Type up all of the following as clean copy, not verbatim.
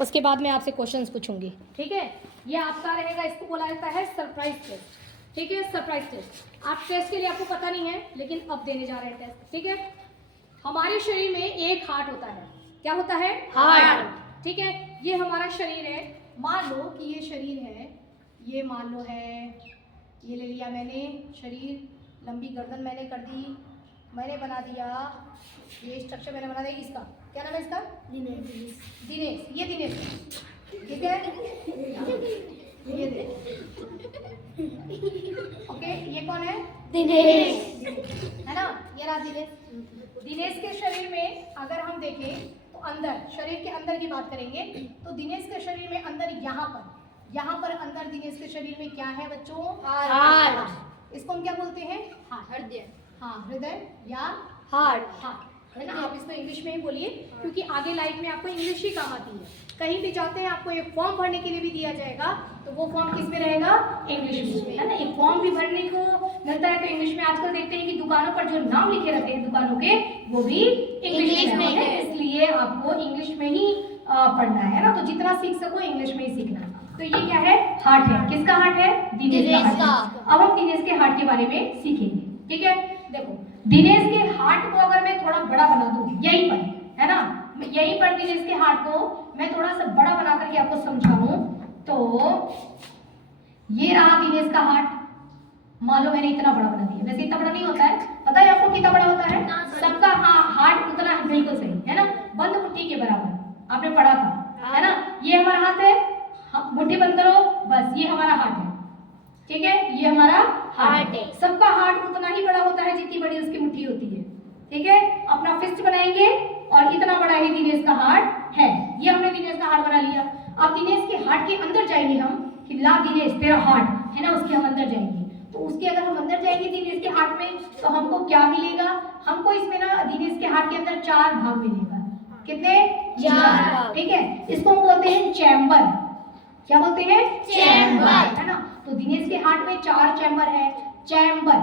उसके बाद मैं आपसे क्वेश्चंस पूछूंगी, ठीक है। ये आपका रहेगा, इसको बोला जाता है सरप्राइज टेस्ट, ठीक है, सरप्राइज टेस्ट। आप टेस्ट के लिए आपको पता नहीं है, लेकिन अब देने जा रहे हैं टेस्ट, ठीक है। हमारे शरीर में एक हार्ट होता है, क्या होता है? हार्ट, ठीक है। ये हमारा शरीर है, मान लो कि ये शरीर है, ये मान लो है, ये ले लिया मैंने शरीर, लंबी गर्दन मैंने कर दी, मैंने बना दिया ये स्ट्रक्चर, मैंने बना दिया इसका, क्या नाम है इसका? दिनेश। दिनेश, ये दिनेश, ठीक है। ये ओके, ये कौन है? दिनेश, है ना, ये रहा दिनेश। दिनेश के शरीर में अगर हम देखें तो अंदर, शरीर के अंदर की बात करेंगे तो दिनेश के शरीर में अंदर यहाँ पर अंदर दिनेश के शरीर में क्या है बच्चों? हार्ट। इसको हम क्या बोलते हैं? हृदय। हाँ, हृदय या हार्ट, हाँ, है ना। आप इसको इंग्लिश में ही बोलिए, क्योंकि आगे लाइफ में आपको इंग्लिश ही काम आती है। कहीं भी जाते हैं आपको एक फॉर्म भरने के लिए भी दिया जाएगा, तो वो फॉर्म किस में रहेगा? इंग्लिश में, है ना। एक फॉर्म भी भरने को मिलता है तो इंग्लिश में। आजकल देखते हैं कि दुकानों पर जो नाम लिखे रहते हैं दुकानों के, वो भी इंग्लिश में है, इसलिए आपको इंग्लिश में ही पढ़ना है ना। तो जितना सीख सको इंग्लिश में ही सीखना। तो ये क्या है? हार्ट है। किसका हार्ट है? दिनेश का। अब हम दिनेश के हार्ट के बारे में सीखेंगे, ठीक है। देखो, दिनेश के हार्ट को अगर मैं थोड़ा बड़ा बना दूं, यहीं पर, है ना, यहीं पर दिनेश के हार्ट को मैं थोड़ा सा बड़ा बना करके आपको समझाऊं तो ये रहा दिनेश का हार्ट। मान लो मैंने इतना बड़ा बना दिया, वैसे इतना बड़ा नहीं होता है, पता है आपको कितना बड़ा होता है? सबका हार्ट उतना बिल्कुल सही, है ना, बंद मुट्ठी के बराबर, आपने पढ़ा था, है ना। ये हमारा हाथ है, मुट्ठी बंद करो, बस ये हमारा हार्ट है, ठीक है, ये हमारा हार्ट है। सबका हार्ट उतना ही बड़ा होता है जितनी बड़ी उसकी मुट्ठी होती है, ठीक है। अपना फिस्ट बनाएंगे और इतना बड़ा ही दिनेश का हार्ट है। ये हमने दिनेश का हार्ट बना लिया। अब दिनेश के हार्ट के अंदर जाएंगे हम, कि ला दिनेश तेरा हार्ट है ना, उसके हम अंदर जाएंगे। तो उसके अगर हम अंदर जाएंगे दिनेश के हार्ट में, तो हमको क्या मिलेगा? हमको इसमें ना दिनेश के हार्ट के अंदर 4 भाग मिलेगा। कितने? 4, ठीक है। इसको हम बोलते हैं चैम्बर। क्या बोलते हैं? चैम्बर, है ना। तो दिनेश के हार्ट में 4 चैम्बर है। चैम्बर,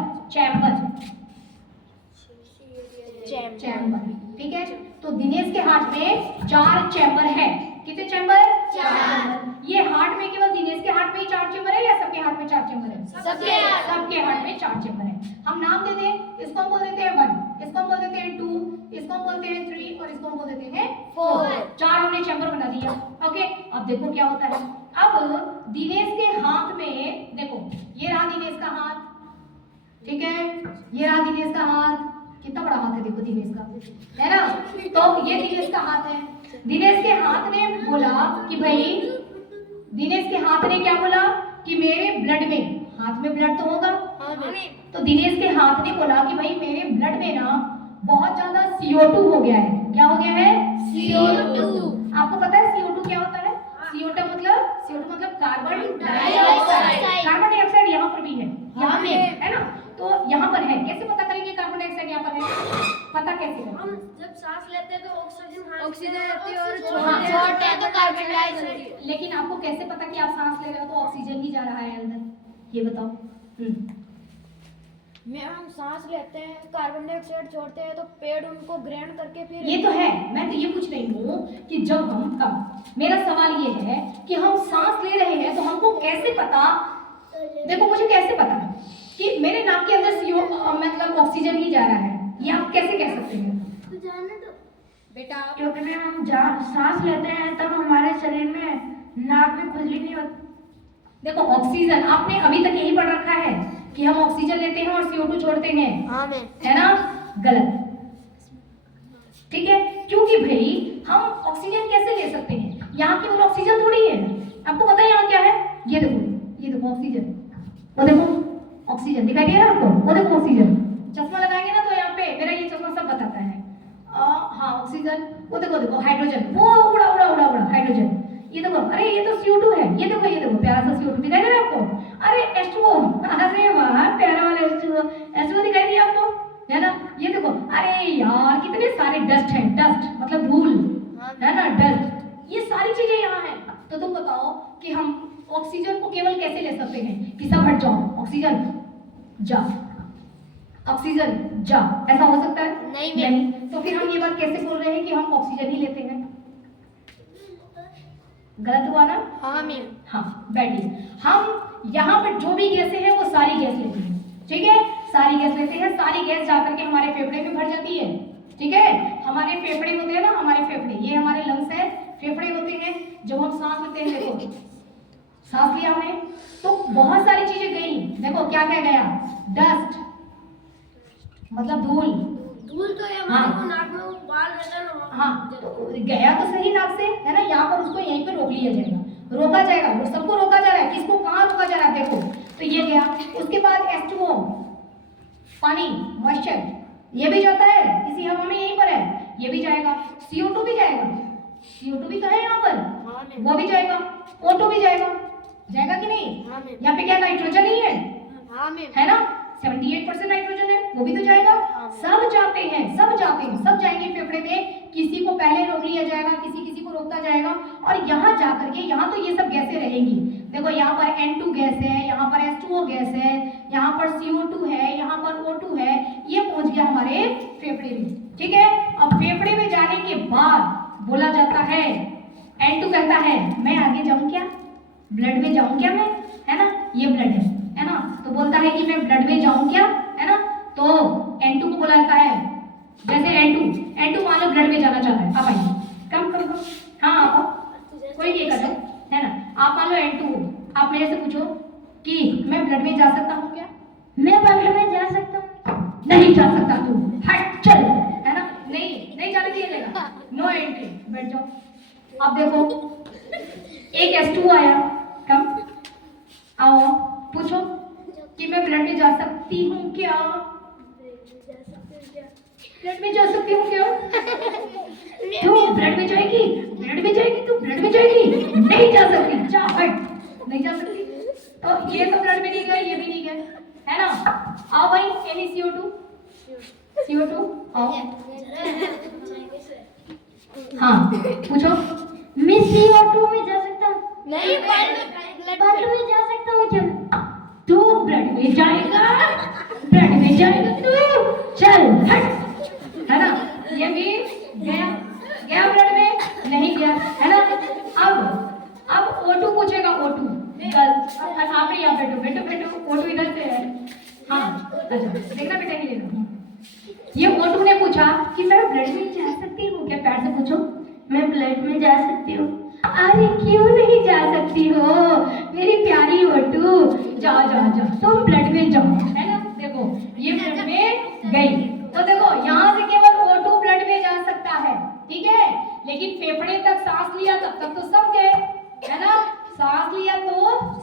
ठीक है। तो दिनेश के हार्ट में 4 चैम्बर है। कितने चैम्बर? 4। ये हार्ट में केवल दिनेश के हार्ट में ही 4 चैम्बर है या सबके हार्ट में 4 चैम्बर है? सबके हार्ट में 4 चैम्बर है। हम नाम दे दें, इसको हम बोल देते हैं 1, इसको हम बोल देते हैं 2, इसको हम बोलते हैं 3 और इसको हम बोल देते हैं 4। 4 हमने चैम्बर बना दिया, ओके। अब देखो क्या होता है। अब दिनेश के हाथ में देखो, ये रहा दिनेश का हाथ, ठीक है, ये रहा दिनेश का हाथ। कितना बड़ा हाथ है देखो दिनेश का, है ना। तो ये दिनेश का हाथ है। दिनेश के हाथ ने बोला कि भाई, दिनेश के हाथ ने क्या बोला कि मेरे ब्लड में, हाथ में ब्लड तो होगा, तो दिनेश के हाथ ने बोला कि भाई मेरे ब्लड में ना बहुत ज्यादा CO2 हो गया है। क्या हो गया है? CO2। आपको पता है CO2 क्या होता है? CO2 मतलब कार्बन डाइऑक्साइड। कार्बन डाइऑक्साइड यहाँ पर भी है, यहाँ में, है ना। तो यहाँ पर है, कैसे पता करेंगे कार्बन डाइऑक्साइड यहाँ पर है? पता कैसे करें? हम जब सांस लेते हैं तो ऑक्सीजन आती है और छोड़ते हैं तो कार्बन डाइऑक्साइड। लेकिन आपको कैसे पता कि आप सांस ले रहे हो तो ऑक्सीजन ही जा रहा है अंदर? ये बताओ। हम सांस लेते हैं, कार्बन डाइऑक्साइड छोड़ते हैं, तो पेड़ उनको ग्रहण करके फिर, ये तो है। मैं तो ये पूछ रही हूँ कि जब हम, कब, मेरा सवाल ये है कि हम सांस ले रहे हैं तो हमको कैसे पता, देखो मुझे कैसे पता कि मेरे नाक के अंदर मतलब ऑक्सीजन ही जा रहा है, ये आप कैसे कह सकते हैं? तो जानने दो बेटा, क्योंकि हम सांस लेते हैं तब हमारे शरीर में नाक में खुजली नहीं होती। देखो ऑक्सीजन, आपने अभी तक यही पढ़ रखा है कि हम ऑक्सीजन लेते हैं और CO2 छोड़ते हैं, है ना। गलत, ठीक है। क्योंकि भाई हम ऑक्सीजन कैसे ले सकते हैं? यहाँ केवल ऑक्सीजन थोड़ी है, आपको पता है यहाँ क्या है? ये देखो ऑक्सीजन, वो देखो ऑक्सीजन दिखाई दे रहा है आपको, वो देखो ऑक्सीजन। चश्मा लगाएंगे ना तो यहाँ पे मेरा ये चश्मा सब बताता है। हाँ ऑक्सीजन, वो देखो हाइड्रोजन, वो उड़ा हाइड्रोजन, ये देखो, अरे ये तो CO2 है, ये देखो प्यारा सा CO2 दिखाई दे रहा है आपको। अरे H2O, अरे वाह प्यारा वाला H2O दिखाई दिया आपको, है ना। ये देखो, अरे यार कितने सारे डस्ट हैं, डस्ट मतलब धूल, है ना, डस्ट, ये सारी चीजें यहाँ हैं। तो तुम बताओ कि हम ऑक्सीजन को केवल कैसे ले सकते हैं कि सब हट जाओ, ऑक्सीजन जा, ऑक्सीजन जा, ऐसा हो सकता है? नहीं। तो फिर हम ये बात कैसे बोल रहे हैं कि हम ऑक्सीजन ही लेते हैं? गलत हुआ ना? हाँ मैम। हाँ, बैठिए। हम यहाँ पर जो भी गैसें हैं वो सारी गैस लेते हैं, ठीक है? सारी गैस लेते हैं, सारी गैस जाकर के हमारे फेफड़े में भर जाती है, ठीक है? हमारे फेफड़े होते हैं ना, हमारे फेफड़े, ये हमारे लंग्स है, फेफड़े होते हैं। जब हम सांस लेते हैं, देखो सांस लिया हमने तो बहुत सारी चीजें गई, देखो क्या क्या गया, डस्ट मतलब धूल, धूल तो ये हाँ। हमारे को नाक में वो बाल रहता है ना, हाँ, तो गया तो सही नाक से, है ना? यहाँ पर उसको यहीं पर रोक लिया जाएगा, रोका जाएगा, वो सबको रोका जा रहा है, किसको कहाँ रोका जा रहा है, देखो। तो ये गया, उसके बाद H2O पानी, मॉइस्चर, ये भी जाता है, इसी हवा में यहीं पर है, ये भी जाएगा। CO2 भी जाएगा, CO2 भी तो है यहाँ पर, हाँ मैम। वो भी जाएगा। O2 भी जाएगा, जाएगा कि नहीं? हाँ मैम। यहाँ पे क्या नाइट्रोजन ही है, हाँ मैम। है ना? 78% नाइट्रोजन है, वो भी तो जाएगा। सब जाते हैं, सब जाते हैं, सब जाएंगे फेफड़े में। किसी को पहले रोक लिया जाएगा, किसी किसी को रोकता जाएगा, और यहाँ जाकर के, यहाँ तो ये सब गैसें रहेंगी। देखो यहाँ पर N2 गैस है, यहाँ पर H2O गैस है, यहाँ पर CO2 है, यहाँ पर O2 है, ये पहुंच गया हमारे फेफड़े में, ठीक है? अब फेफड़े में जाने के बाद बोला जाता है, N2 कहता है मैं आगे जाऊं क्या, ब्लड में जाऊं क्या मैं, है ना? ये ब्लड है ना? तो बोलता है कि मैं ब्लड में जाऊं क्या, है ना? तो N2 को बोला जाता है, जैसे N2 मान लो ब्लड में जाना चाहता है, आप आइए, कम कम कम, हाँ आप आओ, कोई नहीं कर है ना? आप मान लो N2 हो, आप मेरे से पूछो कि मैं ब्लड में जा सकता हूँ क्या? मैं ब्लड में जा सकता हूँ? नहीं जा सकता तू, हट चल, है ना? नहीं जाने दिया जाएगा, नो एंट्री, बैठ जाओ। अब देखो एक H2 आया, कम आओ, पूछो कि मैं ब्लड में जा सकती हूँ क्या? ब्लड में जा सकती हूँ क्या? तू ब्लड में जाएगी, ब्लड में जाएगी, तू ब्लड में जाएगी, नहीं जा सकती, जा हट, नहीं जा सकती। तो ये तो ब्लड में नहीं गया, ये भी नहीं गया, है ना? आओ भाई, NaCO2, CO2 आओ, हाँ पूछो। मैं CO2 में जा सकता हूँ? नहीं, ब्लड में जा सकता हूँ क्या? तू ब्लड में जाएगा, ब्लड में जाएगा तू, चल हट, है ना? ये भी गया ब्लड में, नहीं गया, है ना? अब O2 पूछेगा, O2 आप ही यहाँ बैठो, O2 इधर से है, हाँ अच्छा देखना बेटा, नहीं लेना। ये O2 ने पूछा कि मैं ब्लड में जा सकती हूँ क्या? प्यार से पूछो, मैं ब्लड में जा सकती हूँ? अरे क्यों नहीं जा सकती हो मेरी प्यारी O2, जाओ तुम ब्लड में जाओ, है ना? देखो ये ब्लड में गई, तो देखो यहाँ से केवल O2 ब्लड में जा सकता है, ठीक है? लेकिन फेफड़े तक सांस लिया तब तक तो सब गए, है ना? सांस लिया तो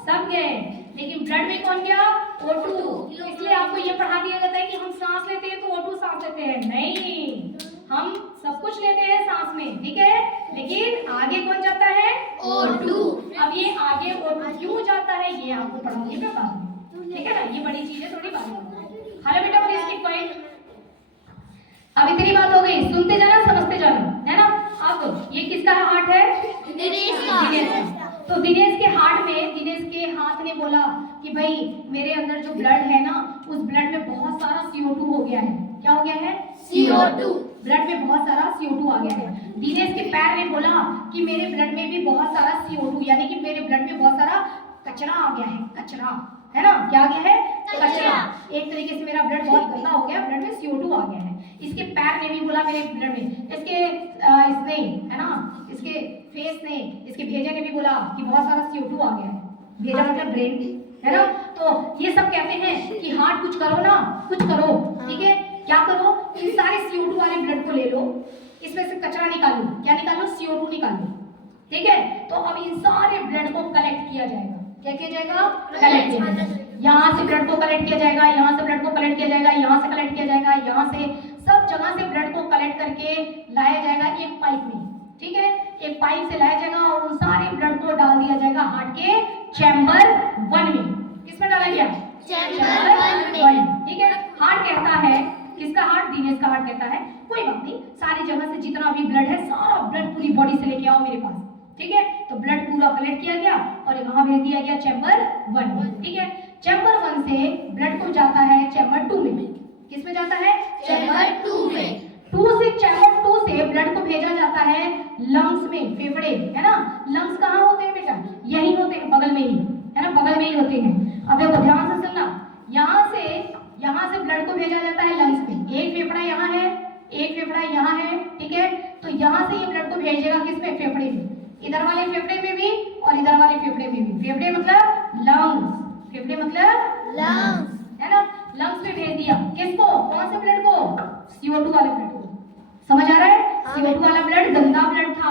सब गए, लेकिन ब्लड में कौन गया? O2। इसलिए आपको ये पढ़ा दिया जाता है कि हम सांस लेते हैं तो O2 सांस लेते हैं, नहीं, हम सब कुछ लेते हैं सांस में, ठीक है? लेकिन आगे कौन जाता है? O2। अब ये आगे O2 क्यों जाता है ये आपको पढ़ाऊंगी मैं बाद में, ठीक है ना? ये बड़ी चीज है, थोड़ी बाद में। हेलो बेटा, प्लीज कीप क्वाइट। अब इतनी बात हो गई, सुनते जाना समझते जाना, है ना? अब ये किसका हार्ट है? दिनेश का। दिनेश का। तो दिनेश के हार्ट में, दिनेश के हाथ ने बोला कि भाई मेरे अंदर जो ब्लड है ना, उस ब्लड में बहुत सारा CO2 हो गया है। क्या हो गया है? CO2। ब्लड में बहुत सारा CO2 आ गया है। दिनेश के पैर ने बोला कि मेरे ब्लड में भी बहुत सारा CO2, यानी कि मेरे ब्लड में बहुत सारा कचरा आ गया है, कचरा, है ना? क्या आ गया है? कचरा। एक तरीके से मेरा ब्लड बहुत गंदा हो गया, ब्लड में CO2 आ गया है। इसके पैर ने भी बोला मेरे ब्लड में, इसके इसने, है ना, इसके फेस ने, इसके भेजे ने भी बोला कि बहुत सारा CO2 आ गया है। भेजा मतलब ब्रेन, है ना? तो ये सब कहते हैं कि हार्ट कुछ करो ना, कुछ करो, ठीक है? क्या करो? इन सारे CO2 वाले ब्लड को ले लो, इसमें से कचरा निकालो, क्या निकालो? CO2 निकालो, ठीक है? तो अब इन सारे ब्लड को कलेक्ट किया जाएगा। क्या किया जाएगा? कलेक्ट किया जाएगा। यहाँ से ब्लड को कलेक्ट किया जाएगा, यहाँ से ब्लड को कलेक्ट किया जाएगा, यहाँ से कलेक्ट किया जाएगा, यहाँ से, सब जगह से ब्लड को कलेक्ट करके लाया जाएगा एक पाइप में, ठीक है? एक पाइप से लाया जाएगा और उन सारे ब्लड को डाल दिया जाएगा हार्ट के चैम्बर 1 में। किसमें डाला गया? चैम्बर 1 ठीक है? हार्ट कहता है, किसका हार्ट? दिनेश का हार्ट कहता है कोई बात नहीं, सारी जगह से जितना भी ब्लड है, सारा ब्लड पूरी बॉडी से लेके आओ मेरे पास, ठीक है? तो ब्लड पूरा कलेक्ट किया गया और वहां भेज दिया गया चैम्बर 1 में, ठीक है? चैम्बर 1 से ब्लड को जाता है चैम्बर 2 में। किसमें जाता है? चैम्बर 2 में। चैम्बर 2 से ब्लड को भेजा जाता है लंग्स में, फेफड़े, है ना। लंग्स कहाँ होते हैं बेटा? यही होते हैं, बगल में ही, है ना, बगल में ही होते हैं। अब देखो ध्यान से सुनना, यहाँ से ब्लड को भेजा जाता है लंग्स में। एक फेफड़ा यहाँ है, एक फेफड़ा यहाँ है, ठीक है। तो यहाँ से ये ब्लड को भेजेगा किसमें? फेफड़े में। इधर वाले फेफड़े में भी और इधर वाले फेफड़े में भी। फेफड़े मतलब लंग्स, फेफड़े मतलब लंग्स, है ना। लंग्स में भेज दिया किसको? कौन से ब्लड को? CO2 वाले ब्लड को। समझ आ रहा है? CO2 वाला ब्लड गंदा ब्लड था,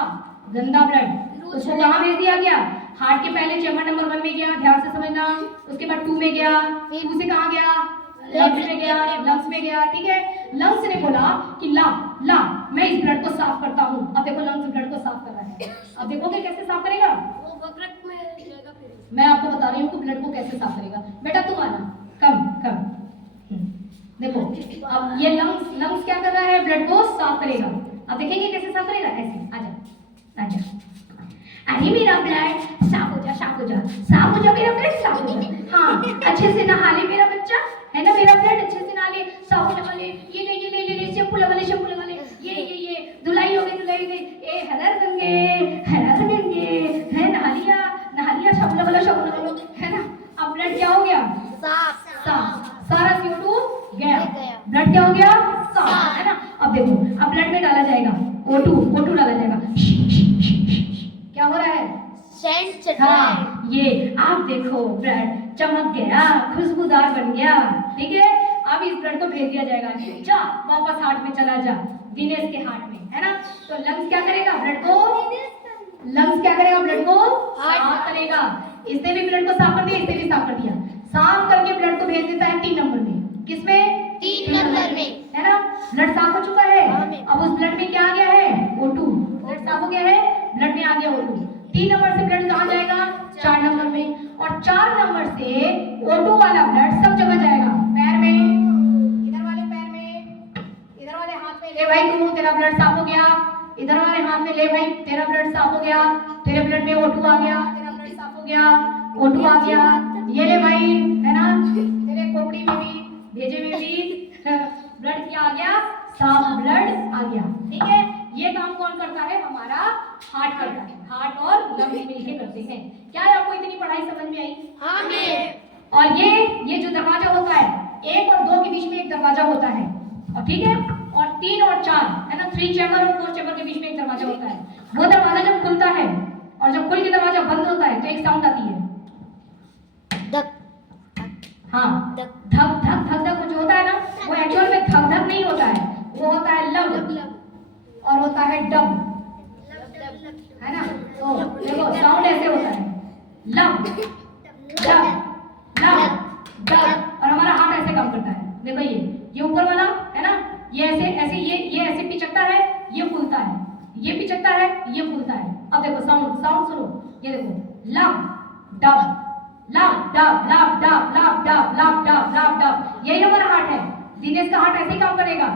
गंदा ब्लड। उसको कहाँ भेज दिया गया? हार्ट के पहले चैम्बर नंबर 1 में गया, ध्यान से समझना। उसके बाद 2 में गया, 2 से कहाँ गया? लंग्स में गया, लंग्स में गया, ठीक है। लंग्स ने बोला कि ला मैं इस ब्लड को साफ करता हूँ। अब देखो लंग्स ब्लड को साफ कर रहा है। अब देखोगे कैसे साफ करेगा? वो वक्रक में जाएगा फिर। मैं आपको बता रही हूँ कि ब्लड को कैसे साफ करेगा। बेटा तुम आना, कम। देखो अब ये लंग्स क्या कर रहा है? ब्लड को साफ करेगा। अब देखेंगे कैसे साफ करेगा। ऐसे आजा। अरे मेरा ब्लड साफ हो जा मेरा ब्लड साफ हो जा। हाँ, अच्छे से नहा ले मेरा बच्चा, है ना। मेरा ब्लड अच्छे से नहा ले, साफ लगा ले, ये ले शैम्पू लगा ले, ये धुलाई हो गई। ए हरा गंगे है, नहा लिया, शैम्पू लगा लो, है ना। अब ब्लड क्या हो गया? साफ। सारा CO2 गया, ब्लड क्या हो गया? साफ, है ना। अब देखो, अब ब्लड में डाला जाएगा O2 डाला जाएगा। क्या हो रहा है? सेंट चल रहा है। हाँ, ये आप देखो ब्लड चमक गया, खुशबूदार बन गया, ठीक है। अब इस ब्लड को भेज दिया जाएगा, जा वापस हार्ट में चला जा, दिनेश के हार्ट में, है ना। तो लंग्स क्या करेगा? ब्लड को साफ करेगा। इसने भी ब्लड को साफ कर दिया, इसने भी साफ कर दिया। साफ करके ब्लड को भेज देता है 3 नंबर में। किसमें? 3 नंबर में, है ना। ब्लड साफ हो चुका है। हाँ, अब उस ब्लड में क्या आ गया है? O2। ब्लड साफ हो गया है, ब्लड में आ गया O2। 3 नंबर से ब्लड कहाँ जाएगा? 4 नंबर में। और 4 नंबर से O2 वाला ब्लड सब जगह जाएगा। पैर में, इधर वाले पैर में, इधर वाले हाथ में, ले भाई तू, तेरा ब्लड साफ हो गया। इधर वाले हाथ में, ले भाई तेरा ब्लड साफ हो गया, तेरे ब्लड में O2 आ गया, तेरा ब्लड साफ हो गया, O2 आ गया। ये ले भाई, है ना, तेरे खोपड़ी में भी, भेजे में भी ब्लड क्या आ गया? साफ ब्लड आ गया, ठीक है। ये काम कौन करता है? हमारा हार्ट करता है। हार्ट और लंग्स मिलके करते हैं। क्या है, आपको इतनी पढ़ाई समझ में आई? हाँ में। और ये जो दरवाजा होता है, 1 और 2 के बीच में एक दरवाजा होता है, और ठीक है। और 3 और 4, है ना, 3 चैम्बर और 4 चैम्बर के बीच में एक दरवाजा होता है। वो दरवाजा जब खुलता है और जब खुल के दरवाजा बंद होता है तो एक साउंड आती है, धक। हाँ, धक धक जो होता है ना, वो एक्चुअल में धक नहीं होता है, वो होता है लब और होता है डब, है ना। तो देखो साउंड ऐसे होता है, लब डब। और हमारा हार्ट ऐसे काम करता है। देखो ये ऊपर वाला है ना, ये ऐसे ये ऐसे पिचकता है, ये फूलता है, ये पिचकता है, ये फूलता है। अब देखो साउंड सुनो, ये देखो लब डब, यही हमारा हार्ट है। दिनेश का हार्ट ऐसे ही काम करेगा,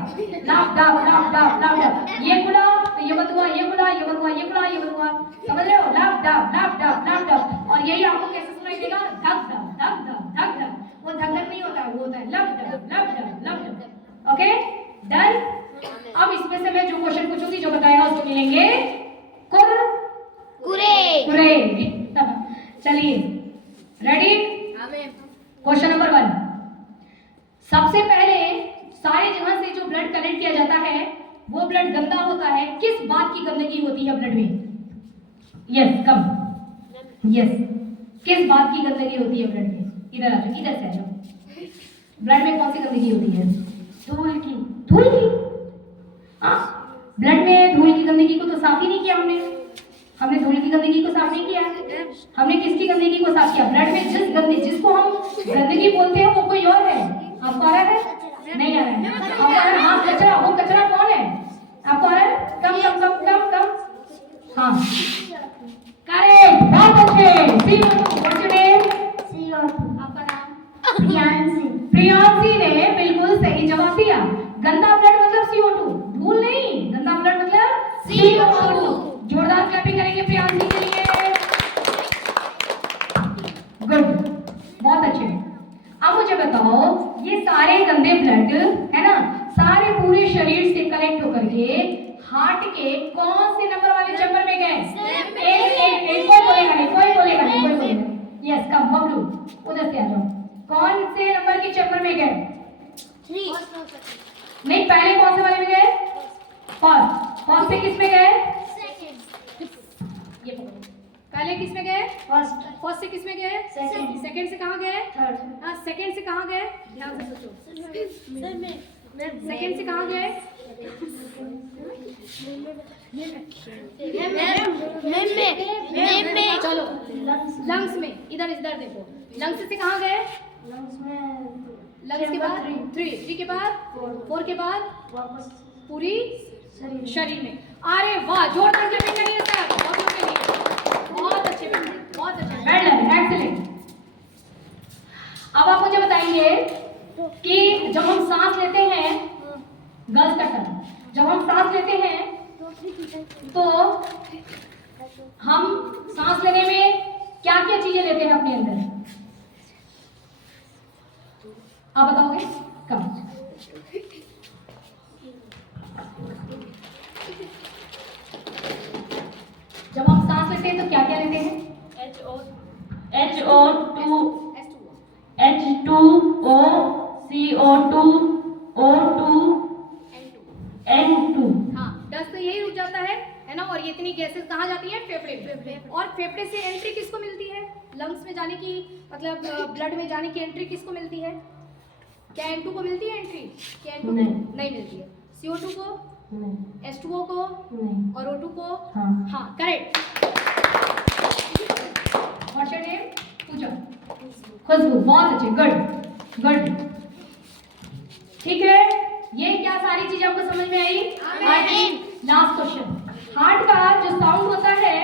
लब। ये खुला तो ये बंद हुआ, ये खुला, ये बंद हुआ, ये खुला, ये बंद हुआ, समझ रहे हो? लब। और यही आपको कैसे सुनाई देगा? धक धक। वो धक नहीं होता है, वो होता है लब। Okay done. अब इसमें से मैं जो क्वेश्चन पूछूंगी, जो बताएगा उसको मिलेंगे कुरे। चलिए रेडी? Question number 1। सबसे पहले सारे जगह से जो ब्लड कलेक्ट किया जाता है वो ब्लड गंदा होता है। किस बात की गंदगी होती है ब्लड में? यस, किस बात की गंदगी होती है ब्लड में? इधर आ जाओ, इधर से आ जाओ। ब्लड में कौन सी गंदगी होती है? धूल की। ब्लड में धूल की गंदगी को तो साफ ही नहीं किया हमने धूल की गंदगी को साफ नहीं किया। हमने किसकी गंदगी को साफ किया? ब्लड में जिसको हम गंदगी बोलते हैं वो कोई और है। आपको आ रहा है? नहीं आ रहा है? आपको आ रहा है? हाँ, कचरा। वो कचरा कौन है? आपको आ रहा है? कम। हाँ, करेक्ट, बहुत अच्छे। आपका नाम? प्रियांशी ने बिल्कुल सही जवाब दिया। गंदा ब्लड मतलब CO2, धूल नहीं, गंदा ब्लड मतलब CO2। जोरदार क्लैपिंग करेंगे प्रियांशी के लिए। गुड, बहुत अच्छे। अब मुझे बताओ, ये सारे गंदे ब्लड है ना, सारे पूरे शरीर से कलेक्ट होकर फर्स्ट से किस में गए? Second. सेकंड से कहाँ गए? थर्ड हाँ, सेकंड से कहाँ गए? ध्यान से सोचो। सेकंड से कहाँ गए? में चलो लंग्स में, इधर इधर देखो, लंग्स से कहाँ गए? लंग्स में लंग्स के बाद 3 के बाद 4 के बाद वापस पूरी शरीर शरीर में। अरे वाह, जोरदार क्लैपिंग करिए सर, बहुत लोग के लिए। बहुत अच्छे बेटे, बहुत अच्छे। Well done, excellent. अब आप मुझे बताइए कि जब हम सांस लेते हैं, गर्ल्स का टर्न, जब हम सांस लेते हैं तो हम सांस लेने में क्या क्या चीजें लेते हैं अपने अंदर? आप बताओगे कब? जब हम सांस लेते हैं तो क्या क्या लेते हैं? HO2 H2O CO2 O2 N2 हाँ, डस्ट तो यही उठ जाता है ना। और ये इतनी गैसेस कहाँ जाती है? फेफड़े में। और फेफड़े से एंट्री किसको मिलती है? लंग्स में जाने की, मतलब ब्लड में जाने की एंट्री किसको मिलती है? क्या N2 को मिलती है एंट्री? क्या N2 नहीं। नहीं मिलती है। CO2 को, नहीं H2O को नहीं और O2 को। हाँ हाँ, correct. What's your name? Pooja. Khushboo, बहुत अच्छे, गुड गुड। ठीक है, ये क्या सारी चीजें आपको समझ में आई? आमीन। लास्ट क्वेश्चन, हार्ट का जो साउंड होता है,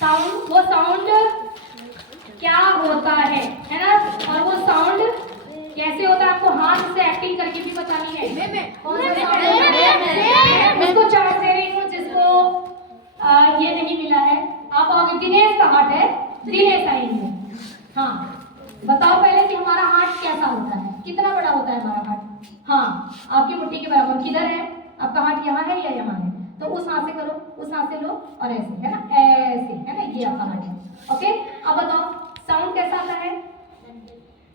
साउंड, वो साउंड क्या होता है ना? और वो साउंड कैसे होता है आपको हाथ से एक्टिंग करके भी बतानी है। कौन सा sound होता है? उसको चार्ट दे रही हूँ जिसको ये नहीं मिला है। आप आओगे, दिनेश का हार्ट है, दिनेश आएंगे। हाँ, बताओ पहले कि हमारा हार्ट कैसा होता है, कितना बड़ा होता है हमारा हार्ट? हाँ, आपकी मुट्ठी के बराबर। किधर है आपका हार्ट? यहाँ है या यहाँ है? तो उस हाथ से करो, उस हाथ से लो और ऐसे, है ना, ऐसे, है ना, ये आपका हार्ट है। ओके, अब बताओ साउंड कैसा आता है?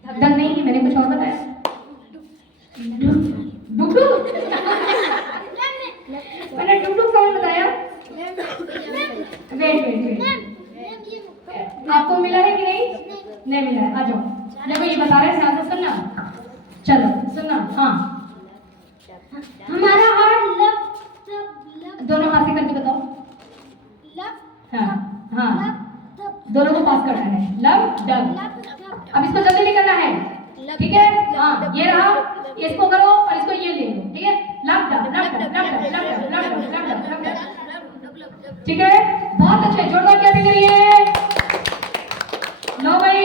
धक धक नहीं, मैंने कुछ और बताया। डुक डुक मैंने डुक डुक साउंड बताया। वेट वेट वेट, आपको मिला है कि नहीं? नहीं मिला है, आ जाओ। देखो ये बता रहे हैं, ध्यान से सुनना। चलो सुनना। हाँ, हमारा हार्ट दोनों हाथ से करके बताओ। हाँ हाँ, दोनों को पास करना है। Love dub. अब इसको जल्दी नहीं करना है, ठीक है? हाँ, ये रहा, इसको करो और इसको ये ले लो, ठीक है? Love dub love dub love dub love dub love dub love dub love dub, ठीक है? बहुत अच्छे, जोरदार क्लैपिंग करिए। लो भाई,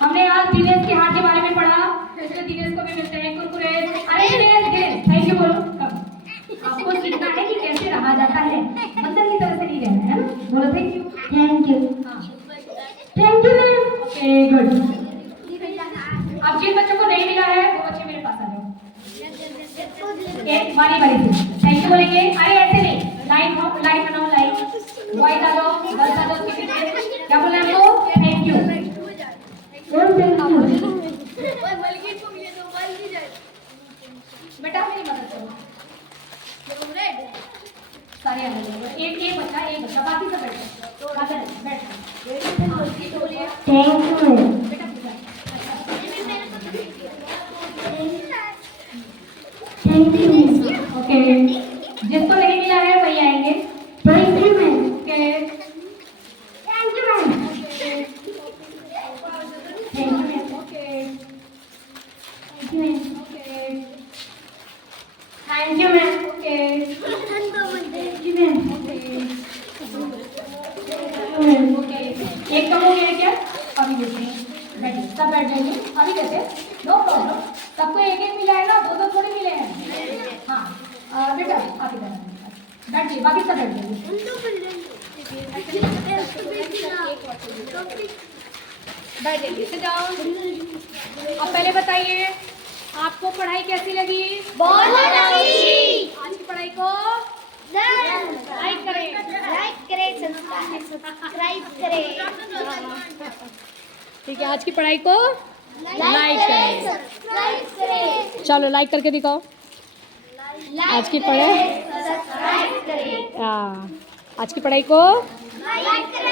हमने आज दिनेश के हार्ट के बारे में पढ़ा, इसलिए दिनेश को भी मिलते हैं कुरकुरे। अरे दिनेश, थैंक यू बोलो। आपको सीखना है कि कैसे रहा जाता है, अंदर की तरफ से नहीं रहना है ना। बोलो thank you. Thank you. Thank you ma'am. Okay good. अब जिन बच्चों को नहीं मिला है वो बच्चे मेरे पास आ जाओ, एक बारी बारी से थैंक यू बोलेंगे। अरे ऐसे नहीं, लाइन लाइन बनाओ, लाइन वाइट आ जाओ, गर्ल्स आ जाओ, क्या बोलना है आपको? Thank you. बेटा मेरी मदद करो, सारे आ जाओ। एक बच्चा, बाकी सब बैठ थैंक यू। बेटा थैंक यू। ओके, जिसको नहीं मिला है वही आएंगे। Thank you ma'am. Okay, thank you ma'am. Thank you ma'am. Okay thank you ma'am. Okay thank you ma'am. Okay thank you ma'am. Okay, एक कम हो गया है क्या? अभी देखिए, बैठिए, सब बैठ जाइए। अभी कैसे? नो प्रॉब्लम, सबको एक एक मिला है ना, दो दो थोड़ी मिले हैं। हाँ बेटा आप इधर बैठिए, बाकी सब बैठ जाइए। बैठ जाइए, sit down। अब पहले बताइए आपको पढ़ाई कैसी लगी? बहुत अच्छी। आज की पढ़ाई को लाइक करें, सब्सक्राइब करें। ठीक है, आज की पढ़ाई को लाइक करें। सब्सक्राइब करें। चलो लाइक करके दिखाओ। आज की पढ़ाई, सब्सक्राइब करें। आज की पढ़ाई को लाइक करें।